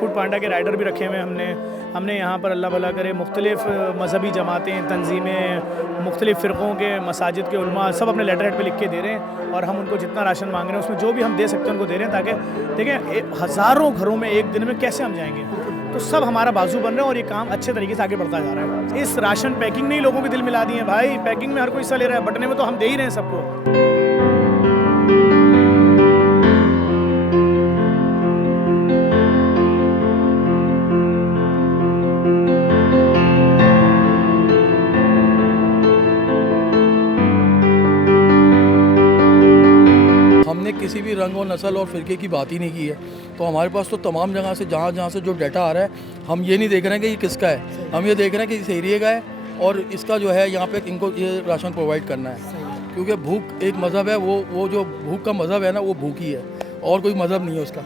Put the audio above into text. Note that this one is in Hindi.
फूड पांडा के राइडर भी रखे हुए हैं हमने यहाँ पर अल्लाह भला करे मुख्तलिफ़ मजहबी जमातें, तंजीमें, मुख्तलिफ़ फ़िरक़ों के मसाजिद के उलमा सब अपने लेटर हेड पे लिख के दे रहे हैं और हम उनको जितना राशन मांग रहे हैं उसमें जो भी हम दे सकते हैं उनको दे रहे हैं, ताकि देखें हज़ारों घरों में एक दिन में कैसे हम जाएंगे। तो सब हमारा बाजू बन रहे हैं और ये काम अच्छे तरीके से आगे बढ़ता जा रहा है। इस राशन पैकिंग ने ही लोगों के दिल मिला दिए हैं भाई, पैकिंग में हर कोई हिस्सा ले रहा है, बटने में तो हम दे ही रहे हैं सबको। हमने किसी भी रंग और नस्ल और फ़िरके की बात ही नहीं की है। तो हमारे पास तो तमाम जगह से जहाँ से जो डाटा आ रहा है, हम ये नहीं देख रहे हैं कि ये किसका है, हम ये देख रहे हैं कि इस एरिए का है और इसका जो है यहाँ पे इनको ये राशन प्रोवाइड करना है। क्योंकि भूख एक मज़हब है, वो जो भूख का मज़हब है ना, वो भूख ही है और कोई मज़हब नहीं है उसका।